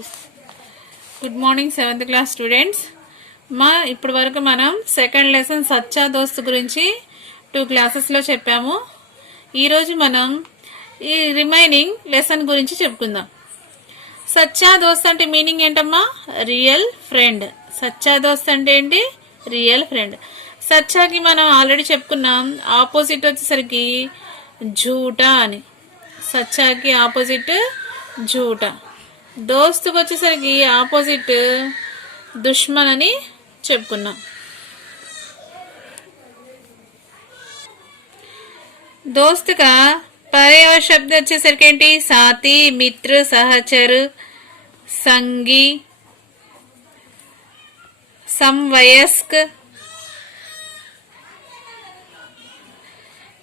Good morning 7th class students. ఇప్పటి వరకు మనం సెకండ్ లెసన్ సచ్చా దోస్త్ గురించి 2 క్లాసెస్లో చెప్పాము. ఈరోజు మనం ఈ రిమైనింగ్ లెసన్ గురించి చెప్పుకుందాం. సచ్చా దోస్త్ అంటే మీనింగ్ ఏంటమ్మా? Real friend. సచ్చా దోస్త్ అంటే ఏంటి? Real friend. సచ్చాకి మనం ఆల్రెడీ చెప్పుకున్నాం, ఆపోజిట్ వచ్చేసరికి झूठा అని. సచ్చాకి ఆపోజిట్ झूठा. దోస్తుకు వచ్చేసరికి ఆపోజిట్ దుష్మన్ అని చెప్పుకున్నాం. दोस्त का पर्याय शब्द వచ్చేసరికి ఏంటి? साथी, मित्र, सहचर, संगी, समवयस्क.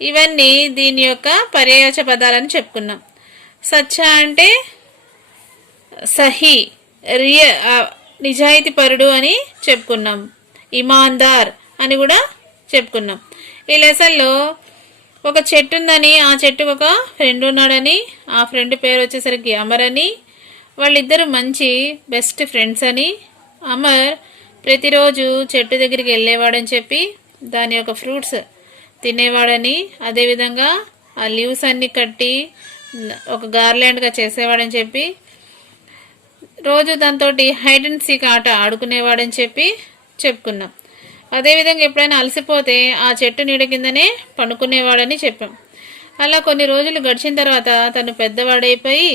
ఇవన్నీ దీని యొక్క పర్యాయవాచక పదాలని చెప్పుకున్నాం. సచ్చా అంటే సహీ, నిజాయితీ పరుడు అని చెప్పుకున్నాం. ఇమాందార్ అని కూడా చెప్పుకున్నాం. ఈ లెసన్లో ఒక చెట్టు ఉందని, ఆ చెట్టుకు ఒక ఫ్రెండ్ ఉన్నాడని, ఆ ఫ్రెండ్ పేరు వచ్చేసరికి అమర్ అని, వాళ్ళిద్దరూ మంచి బెస్ట్ ఫ్రెండ్స్ అని, అమర్ ప్రతిరోజు చెట్టు దగ్గరికి వెళ్ళేవాడని చెప్పి దాని యొక్క ఫ్రూట్స్ తినేవాడని, అదేవిధంగా ఆ లీవ్స్ అన్ని కట్టి ఒక గార్లాండ్గా చేసేవాడని చెప్పి, రోజు దాంతో హైడ్ అండ్ సీక్ ఆట ఆడుకునేవాడని చెప్పి చెప్పుకున్నాం. అదేవిధంగా ఎప్పుడైనా అలసిపోతే ఆ చెట్టు నీడ కిందనే పండుకునేవాడని చెప్పాం. అలా కొన్ని రోజులు గడిచిన తర్వాత తను పెద్దవాడైపోయి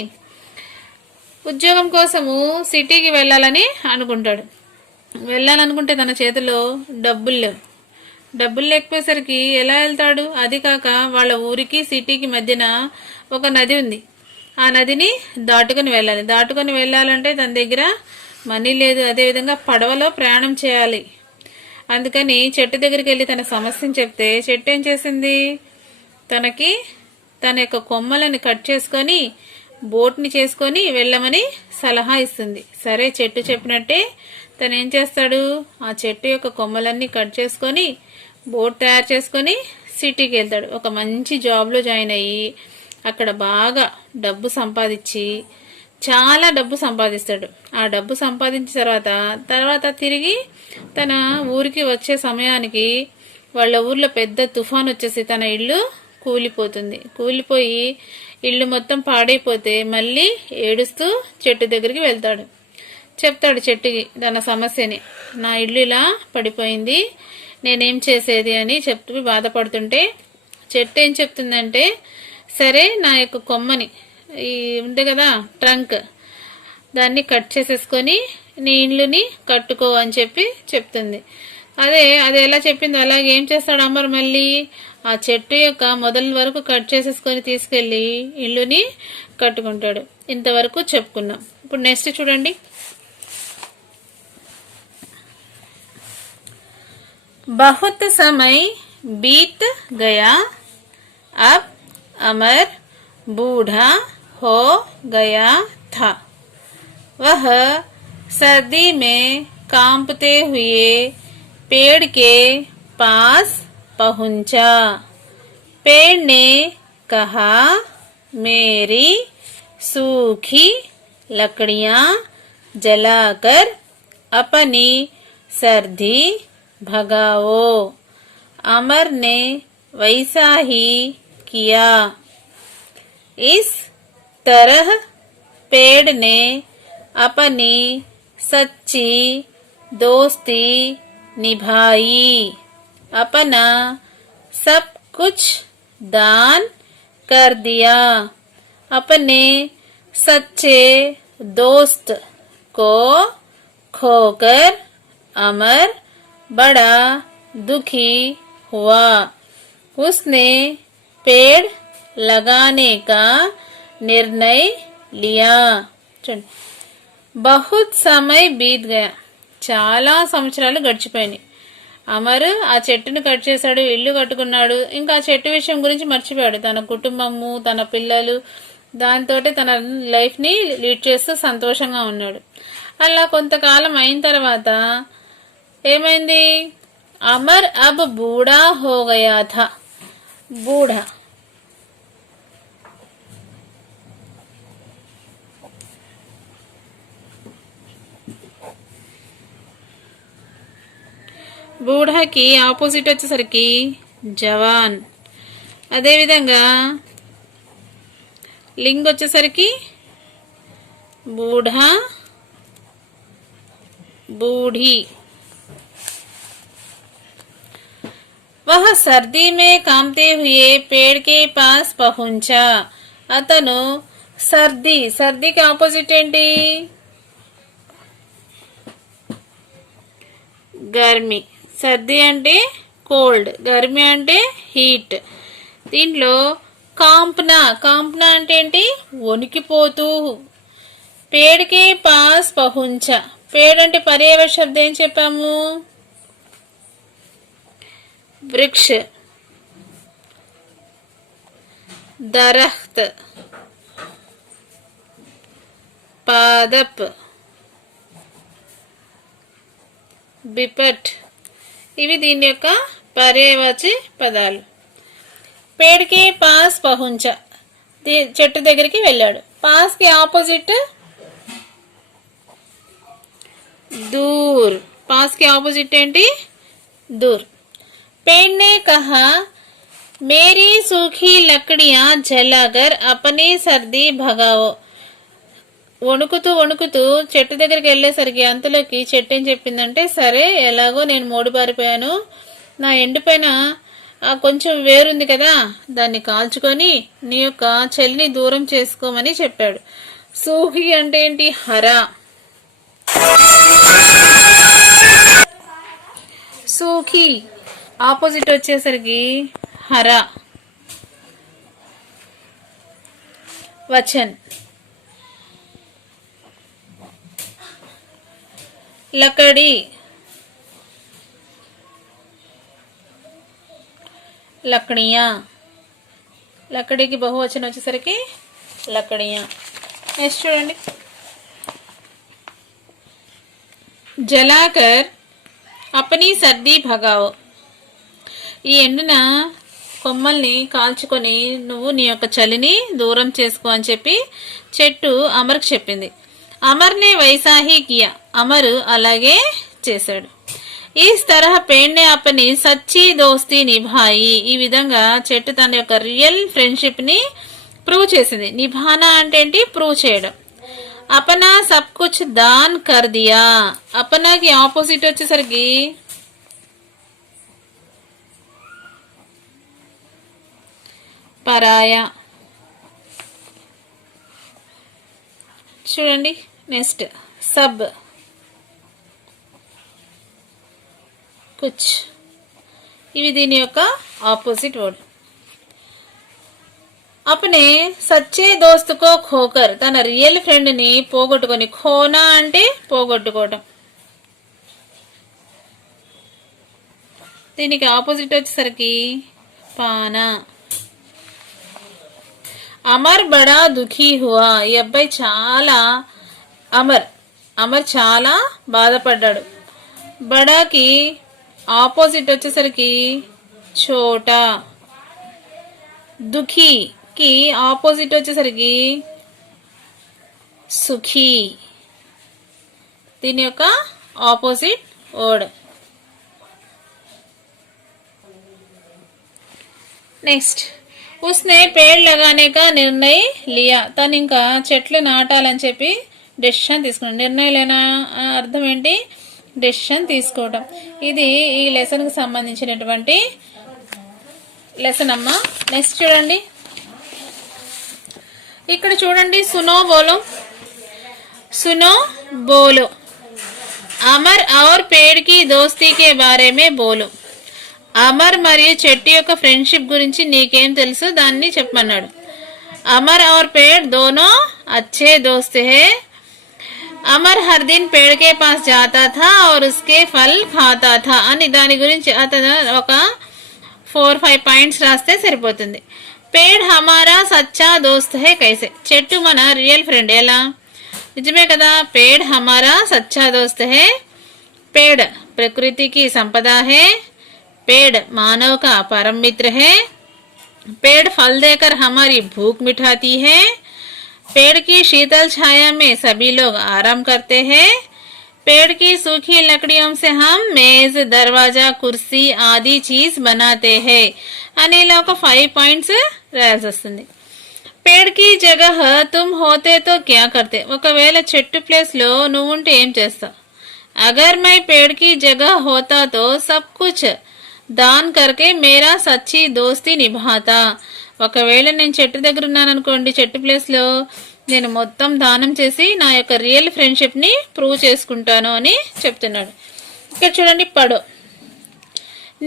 ఉద్యోగం కోసము సిటీకి వెళ్ళాలని అనుకుంటాడు. వెళ్ళాలనుకుంటే తన చేతిలో డబ్బులు లేకపోయేసరికి ఎలా వెళ్తాడు? అది కాక వాళ్ళ ఊరికి సిటీకి మధ్యన ఒక నది ఉంది. ఆ నదిని దాటుకొని వెళ్ళాలంటే తన దగ్గర మనీ లేదు. అదేవిధంగా పడవలో ప్రయాణం చేయాలి. అందుకని చెట్టు దగ్గరికి వెళ్ళి తన సమస్యను చెప్తే చెట్టు ఏం చేసింది? తన యొక్క కొమ్మలను కట్ చేసుకొని బోట్ని చేసుకొని వెళ్ళమని సలహా ఇస్తుంది. సరే, చెట్టు చెప్పినట్టే తను ఏం చేస్తాడు? ఆ చెట్టు యొక్క కొమ్మలన్నీ కట్ చేసుకొని బోట్ తయారు చేసుకొని సిటీకి వెళ్తాడు. ఒక మంచి జాబ్లో జాయిన్ అయ్యి అక్కడ బాగా డబ్బు సంపాదించి చాలా డబ్బు సంపాదిస్తాడు. ఆ డబ్బు సంపాదించిన తర్వాత తిరిగి తన ఊరికి వచ్చే సమయానికి వాళ్ళ ఊర్లో పెద్ద తుఫాన్ వచ్చేసి తన ఇల్లు కూలిపోయి ఇల్లు మొత్తం పాడైపోతే మళ్ళీ ఏడుస్తూ చెట్టు దగ్గరికి వెళ్తాడు. చెప్తాడు చెట్టుకి తన సమస్యని. నా ఇల్లు ఇలా పడిపోయింది, నేనేం చేసేది అని చెప్తూ బాధపడుతుంటే చెట్టు ఏం చెప్తుందంటే, సరే నా యొక్క కొమ్మని, ఈ ఉంది కదా ట్రంక్, దాన్ని కట్ చేసేసుకొని నీ ఇల్లుని కట్టుకో అని చెప్పి చెప్తుంది. అది ఎలా చెప్పిందో అలాగే ఏం చేస్తాడు అమర్? మళ్ళీ ఆ చెట్టు యొక్క మొదల వరకు కట్ చేసేసుకొని తీసుకెళ్లి ఇల్లుని కట్టుకుంటాడు. ఇంతవరకు చెప్పుకున్నాం. ఇప్పుడు నెక్స్ట్ చూడండి. बहुत समय बीत गया, अब अमर बूढ़ा हो गया था. वह सर्दी में कांपते हुए पेड़ के पास पहुंचा. पेड़ ने कहा, मेरी सूखी लकड़ियां जलाकर अपनी सर्दी भगाओ. अमर ने वैसा ही किया. इस तरह पेड़ ने अपनी सच्ची दोस्ती निभाई. अपना सब कुछ दान कर दिया. अपने सच्चे दोस्त को खोकर अमर बड़ा दुखी हुआ. उसने पेड़ लगाने का निर्णय लिया. बहुत समय बीत गया. చాలా సంవత్సరాలు గడిచిపోయినాయి. అమర్ ఆ చెట్టును కట్ చేశాడు, ఇల్లు కట్టుకున్నాడు. ఇంకా ఆ చెట్టు విషయం గురించి మర్చిపోయాడు. తన కుటుంబము, తన పిల్లలు, దాంతో తన లైఫ్ ని లీడ్ చేస్తూ సంతోషంగా ఉన్నాడు. అలా కొంతకాలం అయిన తర్వాత ఏమైంది? అమర్ అబ్ బూఢా హో గయా థా. బూఢా బూఢాకి ఆపోజిట్ వచ్చేసరికి జవాన్. అదేవిధంగా లింగ్ వచ్చేసరికి बूढ़ा बूढ़ी. वह सर्दी में कांपते हुए पेड़ के पास पहुंचा. అతను సర్ది, సర్దికి ఆపోజిట్ ఏంటి? గర్మి. సర్ది అంటే కోల్డ్, గర్మి అంటే హీట్. దీంట్లో కాంప్నా, కాంప్నా అంటే ఏంటి? వణికిపోతూ. पेड़ के पास पहुंचा. पेड़ అంటే పర్యాయవాచ శబ్దం ఏం చెప్పాము? वृक्ष, दरख्त, पादप, बिपट. ఇవి దీని యొక్క పర్యాయవాచి పదాలు. पेड़ के पास पहुंचा, చెట్టు దగ్గరికి వెళ్ళాడు. పాస్ కి ఆపోజిట్ दूर. पास के ऑपोजिट ఏంటి? दूर. पेड़ ने कहा मेरी सूखी लकड़ियां जलाकर अपनी सर्दी भगाओ. వణుకుతూ వణుకుతూ చెట్టు దగ్గరికి వెళ్ళేసరికి అంతలోకి చెట్టు ఏం చెప్పిందంటే, సరే ఎలాగో నేను మోడిపారిపోయాను, నా ఎండిపోయిన కొంచెం వేరుంది కదా, దాన్ని కాల్చుకొని నీ యొక్క చెల్లిని దూరం చేసుకోమని చెప్పాడు. సూహి అంటే ఏంటి? హరా. సూఖీ ఆపోజిట్ వచ్చేసరికి హరా. వచన్ లకడి, లకడియా. లకడికి బహువచనం వచ్చేసరికి లకడియా. నెక్స్ట్ చూడండి, జలాకర్ అపనీ సర్ది భగావో. ఈ ఎండిన కొమ్మల్ని కాల్చుకొని నువ్వు నీ యొక్క చలిని దూరం చేసుకో అని చెప్పి చెట్టు అమర్కి చెప్పింది. అమర్నే వైసాహి కియా. అమరు అలాగే చేశాడు. ఈ తరహా పేడ్నే అపని సచ్చి దోస్తి నిభాయి. ఈ విధంగా చెట్టు తన యొక్క రియల్ ఫ్రెండ్షిప్ ని ప్రూవ్ చేసింది. నిభానా అంటే ఏంటి? ప్రూవ్ చేయడం. अपना सब कुछ दान कर दिया. अपना की ఆపోజిట్ వచ్చేసరికి పరాయా. చూడండి నెక్స్ట్ సబ్, కుచ్. ఇవి దీని యొక్క ఆపోజిట్ వర్డ్. अपने సచ్చే దోస్తుకో ఖోకర్. తన రియల్ ఫ్రెండ్ ని పోగొట్టుకొని. ఖోనా అంటే పోగొట్టుకోవటం. దీనికి ఆపోజిట్ వచ్చేసరికి పానా. అమర్ బడా దుఖీ హువా. ఈ అబ్బాయి చాలా అమర్ చాలా బాధపడ్డాడు. బడాకి ఆపోజిట్ వచ్చేసరికి చోటా. దుఖీ కి ఆపోజిట్ వచ్చేసరికి సుఖీ. దీని యొక్క ఆపోజిట్ వర్డ్. నెక్స్ట్ उसने पेड़ लगाने का निर्णय लिया. తను ఇంకా చెట్లు నాటాలని చెప్పి డెసిషన్ తీసుకున్నాడు. నిర్ణయం లేనా అర్థం ఏంటి? డెసిషన్ తీసుకోవడం. ఇది ఈ లెసన్ కి సంబంధించినటువంటి లెసన్ అమ్మా. నెక్స్ట్ చూడండి, ఇక్కడ చూడండి, సునో బోలో. సునో బోలో. అమర్ और पेड़ की दोस्ती के बारे में बोलो. అమర్ మరియు చెట్టు యొక్క ఫ్రెండ్షిప్ గురించి నీకేం తెలుసు దాన్ని చెప్పమన్నాడు. అమర్ और पेड़ दोनों अच्छे दोस्त है. అమర్ హర్ దిన్ पेड़ के पास जाता था और उसके फल खाता था అని దాని గురించి అతను ఒక 4-5 పాయింట్స్ రాస్తే సరిపోతుంది. पेड़ हमारा सच्चा दोस्त है कैसे. చెట్టు మన రియల్ ఫ్రెండ్. ఎలా? నిజమే కదా. पेड़ हमारा सच्चा दोस्त है. पेड़ प्रकृति की संपदा है. पेड़ मानव का परम मित्र है. पेड़ फल देकर हमारी भूख मिटाती है. पेड़ की शीतल छाया में सभी लोग आराम करते हैं. पेड़ की सूखी लकड़ियों से हम मेज दरवाजा కుర్సీ ఆది చీజ్ बनाते हैं అని ఇలా ఒక 5 పాయింట్స్ రాయాల్సి వస్తుంది. पेड़ की जगह तुम होते तो क्या करते ఒకవేళ చెట్టు ప్లేస్ లో నువ్వుంటే ఏం చేస్తావు. अगर मैं पेड़ की जगह होता तो सब कुछ दान करके मेरा सच्ची दोस्ती निभाता. ఒకవేళ నేను చెట్టు దగ్గర ఉన్నాను అనుకోండి, చెట్టు ప్లేస్ లో నేను మొత్తం దానం చేసి నా యొక్క రియల్ ఫ్రెండ్షిప్ ని ప్రూవ్ చేసుకుంటాను అని చెప్తున్నాడు. ఇక్కడ చూడండి, పడో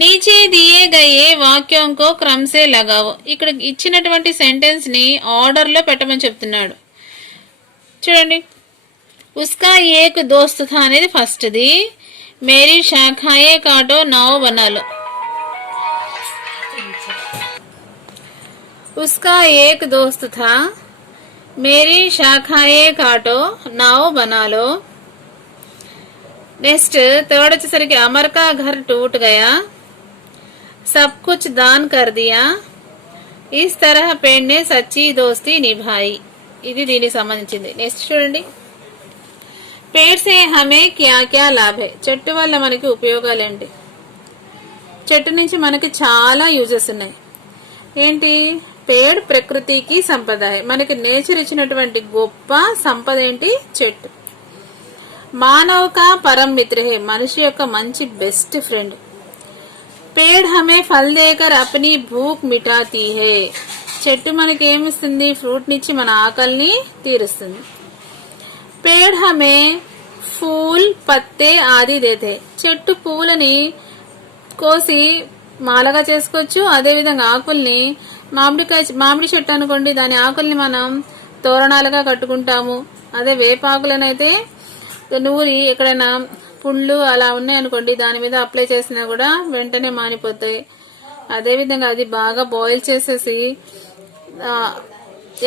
नीचे दिए गए वाक्यों को क्रम से लगाओ. ఇక్కడ ఇచ్చినటువంటి సెంటెన్స్ ని ఆర్డర్ లో పెట్టమని చెప్తున్నాడు. చూడండి, उसका एक दोस्त था అనేది ఫస్ట్ ది. मेरी शाखाएं काटो नाव बना लो. उसका एक दोस्त था, मेरी शाखाएं काटो नाव बना लो. नेक्स्ट थर्ड వచ్చేసరికి अमर का घर टूट गया, सब कुछ दान कर दिया, इस तरह पेड़ ने सच्ची दोस्ती निभाई. ఇది దీనికి సంబంధించింది. నెక్స్ట్ చూడండి, पेड़ से हमें क्या क्या लाभ है. చెట్టు వల్ల మనకి ఉపయోగాలు ఏంటి. చెట్టు నుంచి మనకి చాలా యూజెస్ ఉన్నాయి. ఏంటి, పేడ్ ప్రకృతికి సంపద. మనకి నేచర్ ఇచ్చినటువంటి గొప్ప సంపద ఏంటి, చెట్టు. మానవ కా పరమ మిత్ర హై, మనిషి యొక్క మంచి బెస్ట్ ఫ్రెండ్. పేడ్ హమే ఫల్ దేకర్ అప్ని భూక్ మిటాతీ హై, చెట్టు మనకి ఏమిస్తుంది, ఫ్రూట్ నిచ్చి మన ఆకలిని తీరుస్తుంది. पेड़ हमें फूल पत्ते आदि देते, చెట్టు పువ్వులని కోసి మాలగా చేసుకోవచ్చు. అదే విధంగా ఆకుల్ని మామిడి చెట్టు అనుకోండి, దాని ఆకుల్ని మనం తోరణాలుగా కట్టుకుంటాము. అదే వేపాకులనైతే నూరి ఎక్కడైనా పుండ్లు అలా ఉన్నాయనుకోండి, దాని మీద అప్లై చేసినా కూడా వెంటనే మానిపోతాయి. అదే విధంగా అది బాగా బాయిల్ చేసేసి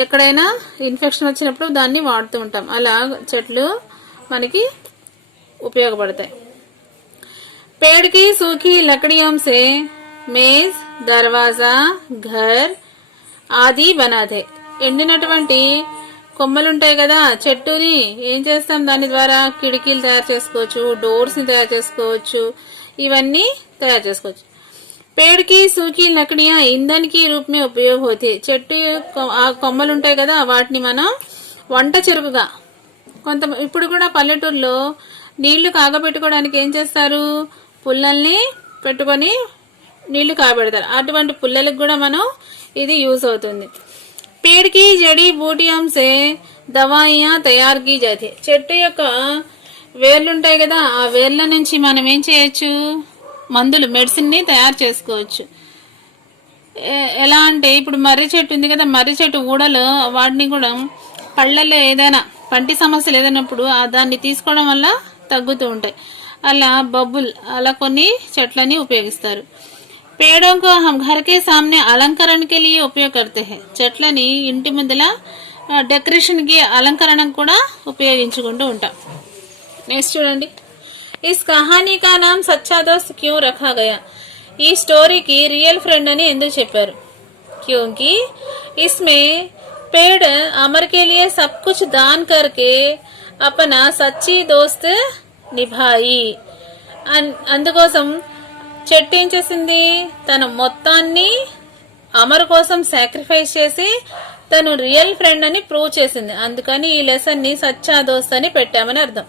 ఎక్కడైనా ఇన్ఫెక్షన్ వచ్చినప్పుడు దాన్ని వాడుతూ ఉంటాం. అలా చెట్లు మనకి ఉపయోగపడతాయి. पेड़ की सूखी लकड़ियों से मेज दरवाजा घर ఆది बनाते. ఎండినటువంటి కొమ్మలుంటాయి కదా చెట్టుని, ఏం చేస్తాం, దాని ద్వారా కిటికీలు తయారు చేసుకోవచ్చు, డోర్స్ ని తయారు చేసుకోవచ్చు, ఇవన్నీ తయారు చేసుకోవచ్చు. पेड़ की सूखी लकड़ियां ईंधन की रूप में उपयोग होती. చెట్టు కొమ్మలు ఉంటాయి కదా, వాటిని మనం వంట చెరుకుగా ఇప్పుడు కూడా పల్లెటూరులో నీళ్లు కాగబెట్టుకోవడానికి ఏం చేస్తారు, పుల్లల్ని పెట్టుకొని నీళ్లు కాగబెడతారు. అటువంటి పుల్లలకు కూడా మనం ఇది యూజ్ అవుతుంది. पेड़ की जड़ी बूटियों से दवाइयां तैयार की जाती. చెట్టు యొక్క వేర్లు ఉంటాయి కదా, ఆ వేర్ల నుంచి మనం ఏం చేయొచ్చు, మందులు మెడిసిన్ ని తయారు చేసుకోవచ్చు. ఎలా అంటే ఇప్పుడు మర్రి చెట్టు ఉంది కదా, మర్రి చెట్టు ఊడలు వాటిని కూడా పళ్ళల్లో ఏదైనా పంటి సమస్యలు ఏదైనప్పుడు దాన్ని తీసుకోవడం వల్ల తగ్గుతూ ఉంటాయి. అలా బబ్బుల్ అలా కొన్ని చెట్లని ఉపయోగిస్తారు. पेड़ों को हम घर के सामने अलंकरण के लिए उपयोग करते हैं. చెట్లని ఇంటి ముందల డెకరేషన్ కి అలంకరణకు కూడా ఉపయోగించుకుంటూ ఉంటాం. నెక్స్ట్ చూడండి, इस कहानी का नाम सच्चा दोस्त क्यों रखा गया. ఈ స్టోరీకి రియల్ ఫ్రెండ్ అని ఎందుకు చెప్పారు. क्योंकि इसमें पेड़ अमर के लिए सब कुछ दान करके अपना सच्ची दोस्त निभाई. అందుకోసం చెట్టు ఏం చేసింది, తన మొత్తాన్ని అమర్ కోసం సాక్రిఫైస్ చేసి తను రియల్ ఫ్రెండ్ అని ప్రూవ్ చేసింది. అందుకని ఈ లెసన్ ని సచ్చా దోస్త్ అని పెట్టామని అర్థం.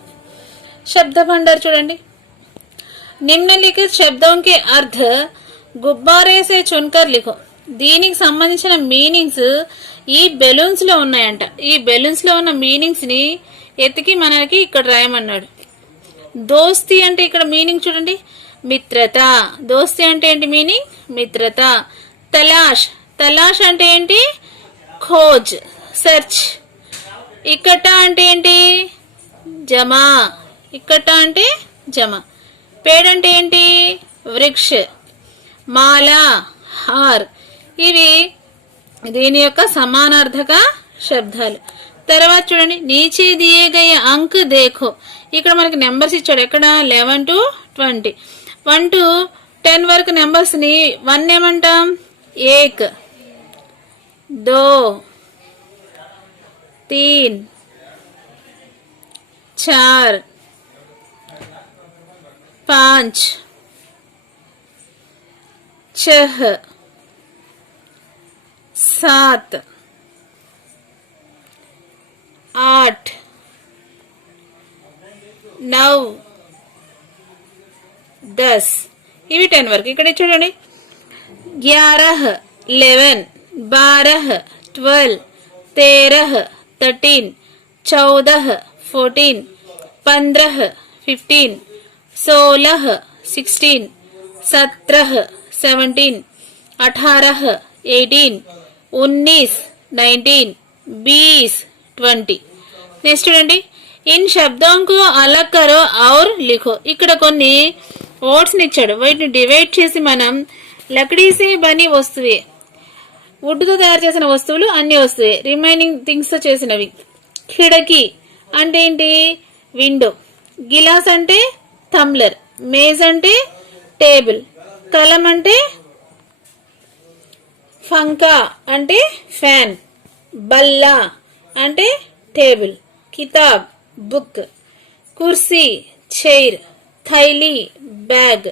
शब्द भंडार చూడండి, నిమ్నలిఖిత శబ్దం కే అర్థ గుబ్బారే సే చున్కర్ లిఖో. దీనికి సంబంధించిన మీనింగ్స్ ఈ బెలూన్స్ లో ఉన్నాయంట. ఈ బెలూన్స్ లో ఉన్న మీనింగ్స్ ని ఎతికి మనకి ఇక్కడ రాయమన్నాడు. దోస్తి అంటే ఇక్కడ మీనింగ్ చూడండి, మిత్రత. దోస్తి అంటే ఏంటి మీనింగ్, మిత్రత. తలాష్, తలాష్ అంటే ఏంటి, ఖోజ్, సెర్చ్. ఇక్కట అంటే ఏంటి, జమా. ఇక్కట అంటే జమ. పేడ్ అంటే ఏంటి, వృక్ష. మాల, హార్. ఇవి దీని యొక్క సమానార్థక శబ్దాలు. తర్వాత చూడండి, నీచే దియే గయ అంక్ దేఖో. ఇక్కడ మనకి నెంబర్స్ ఇచ్చాడు. ఎక్కడ 11 to 20. 1 to 10 వరకు నెంబర్స్ ని 1 ఏమంటాం, 1 2 3 4 पांच, छह, सात, आठ, 9, 10 ఇవి 10 వరకు. ఇక్కడ చూడండి 11, 11, 12, 12, 13, 13, 14, 14, 15, 15, 16, 16, 17, 17, 18, 18, 19, 19, 20, 20. నెక్స్ట్ చూడండి इन शब्दों को अलग करो और लिखो. ఇక్కడ కొన్ని వర్డ్స్ ని ఇచ్చాడు. వీటిని డివైడ్ చేసి మనం లకడీ సే బని వస్తువే, వుడ్తో తయారు చేసిన వస్తువులు అన్ని వస్తువే, రిమైనింగ్ థింగ్స్ తో చేసినవి. ఖిడకి అంటే ఏంటి? విండో. గిలాస్ అంటే థంబ్లర్. మేజ్ అంటే టేబుల్. కలం అంటే ఫంకా అంటే ఫ్యాన్. బల్లా అంటే టేబుల్. కితాబ్ బుక్. కుర్సీ చైర్. థైలీ బ్యాగ్.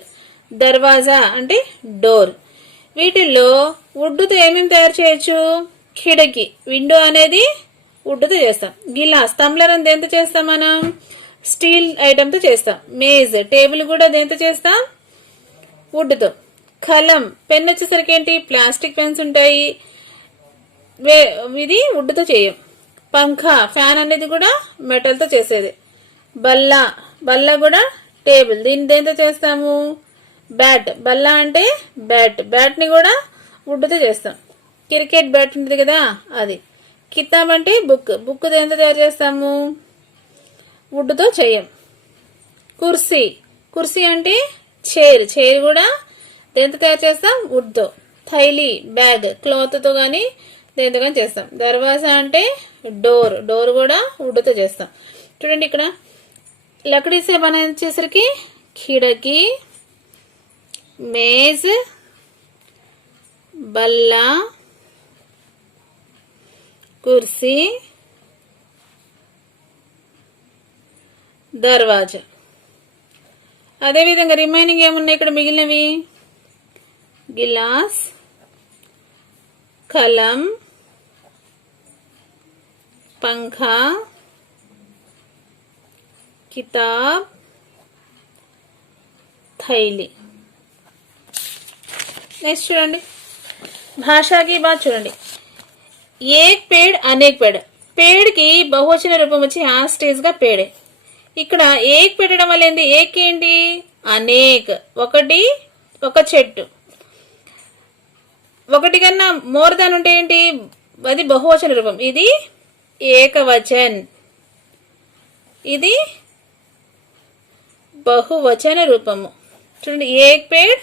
దర్వాజా అంటే డోర్. వీటిల్లో వుడ్తో ఏమేమి తయారు చేయొచ్చు? కిడకి విండో అనేది వుడ్తో చేస్తాం. గిలాస్ టంబ్లర్ అని దేంతో చేస్తాం మనం? స్టీల్ ఐటమ్ తో చేస్తాం. మేజ్ టేబుల్ కూడా దేంతో చేస్తాం? వుడ్తో. కలం పెన్ వచ్చేసరికి ఏంటి? ప్లాస్టిక్ పెన్స్ ఉంటాయి, ఇది వుడ్తో చేయం. పంఖా ఫ్యాన్ అనేది కూడా మెటల్ తో చేసేది. బల్లా బల్లా కూడా టేబుల్, దీన్ని దేంతో చేస్తాము? బ్యాట్. బల్లా అంటే బ్యాట్, బ్యాట్ ని కూడా వుడ్తో చేస్తాం. క్రికెట్ బ్యాట్ ఉంటుంది కదా అది. కితాబ్ అంటే బుక్, బుక్ దేంతో తయారు చేస్తాము? వుడ్తో చేయం. కుర్సీ కుర్సీ అంటే చైర్, చైర్ కూడా దేంతో తయారు చేస్తాం? వుడ్తో. థైలీ బ్యాగ్ క్లాత్ తో గానీ దేంతో కానీ చేస్తాం. దర్వాజా అంటే డోర్, డోర్ కూడా వుడ్తో చేస్తాం. చూడండి ఇక్కడ లకడీ సే బనే వచ్చేసరికి ఖిడకి, మేజ్, బల్లా, కుర్సీ, దర్వాజా. అదేవిధంగా రిమైనింగ్ ఏమున్నాయి ఇక్కడ మిగిలినవి? గిలాస్, కలం, पंखा, किताब, थैली. नेक्स्ट చూడండి భాషా की बात చూడండి. एक पेड़ अनेक पेड़. पेड़ की బహువచన రూపం వచ్చి యాస్టేజ్ గా పేడే. ఇక్కడ ఏక్ పెట్టడం వల్ల ఏంటి? ఏక్ ఏంటి? అనేక్, ఒకటి, ఒక చెట్టు. ఒకటి కన్నా మోర్ దాన్ ఉంటే ఏంటి? అది బహువచన రూపం. ఇది ఏకవచన్, ఇది బహువచన రూపము. చూడండి ఏక్ పేడ్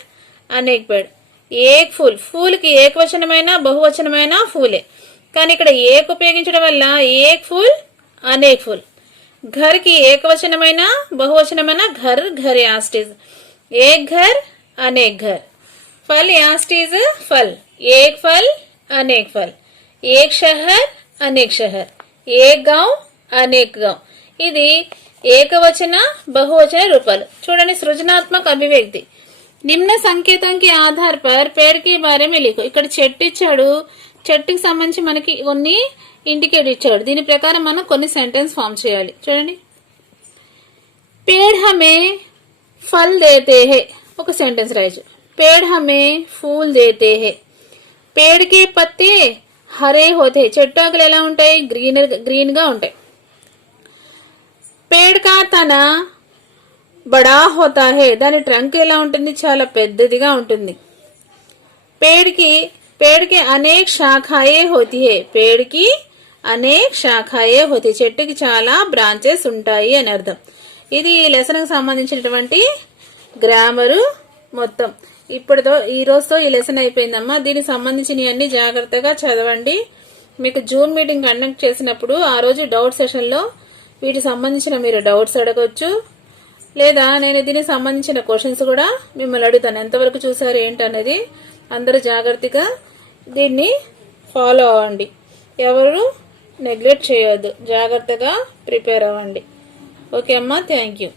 అనేక్ పేడ్. ఏక్ ఫూల్, ఫూల్ కి ఏకవచనమైన బహువచనమైన ఫూలే, కానీ ఇక్కడ ఏక్ ఉపయోగించడం వల్ల ఏక్ ఫూల్ అనేక్ ఫూల్. ఘర్ కి ఏకవచనమైన బహువచనమైన ఘర్, ఘర్ యాస్టీజ్. ఏక్ ఘర్ అనేక్ ఘర్. फल यास्टीज फल. एक फल अनेक फल. एक शहर अनेक शहर. एक गांव अनेक गांव. ఇది ఏకవచన బహువచన రూపాలు. చూడండి సృజనాత్మక అభివ్యక్తి. నిమ్న సంకేతం కి ఆధార్ పర్ పేడ్ కి బారే మే లిఖో. ఇక్కడ చెట్టు ఇచ్చాడు, చెట్టుకి సంబంధించి మనకి కొన్ని ఇండికేట్ ఇచ్చాడు. దీని ప్రకారం మనం కొన్ని సెంటెన్స్ ఫామ్ చేయాలి. చూడండి పేడ్ హమే ఫల్ దేతే హై. ఒక సెంటెన్స్ రాయొచ్చు. पेड़ हमें फूल देते हैं. पेड़ के पत्ते हरे होते हैं. చెట్టు ఆకులు ఎలా ఉంటాయి? గ్రీన్ గా ఉంటాయి. पेड़ का तना बड़ा होता है. దాని ట్రంక్ ఎలా ఉంటుంది? చాలా పెద్దదిగా ఉంటుంది. पेड़ के अनेक शाखाएं होती है. पेड़ की अनेक शाखाएं होती है. చెట్టుకి చాలా బ్రాంచెస్ ఉంటాయి అని అర్థం. ఇది ఈ లెసన్ కి సంబంధించినటువంటి గ్రామరు మొత్తం. ఇప్పటితో ఈ రోజుతో ఈ లెసన్ అయిపోయిందమ్మా. దీనికి సంబంధించిన అన్ని జాగ్రత్తగా చదవండి. మీకు జూమ్ మీటింగ్ కండక్ట్ చేసినప్పుడు ఆ రోజు డౌట్ సెషన్ లో వీటికి సంబంధించిన మీరు డౌట్స్ అడగొచ్చు, లేదా నేను దీనికి సంబంధించిన క్వశ్చన్స్ కూడా మిమ్మల్ని అడుగుతాను. ఎంతవరకు చూసారు ఏంటనేది అందరూ జాగ్రత్తగా దీన్ని ఫాలో అవ్వండి. ఎవరు నెగ్లెక్ట్ చేయొద్దు, జాగ్రత్తగా ప్రిపేర్ అవ్వండి. ఓకే అమ్మా, థ్యాంక్ యూ.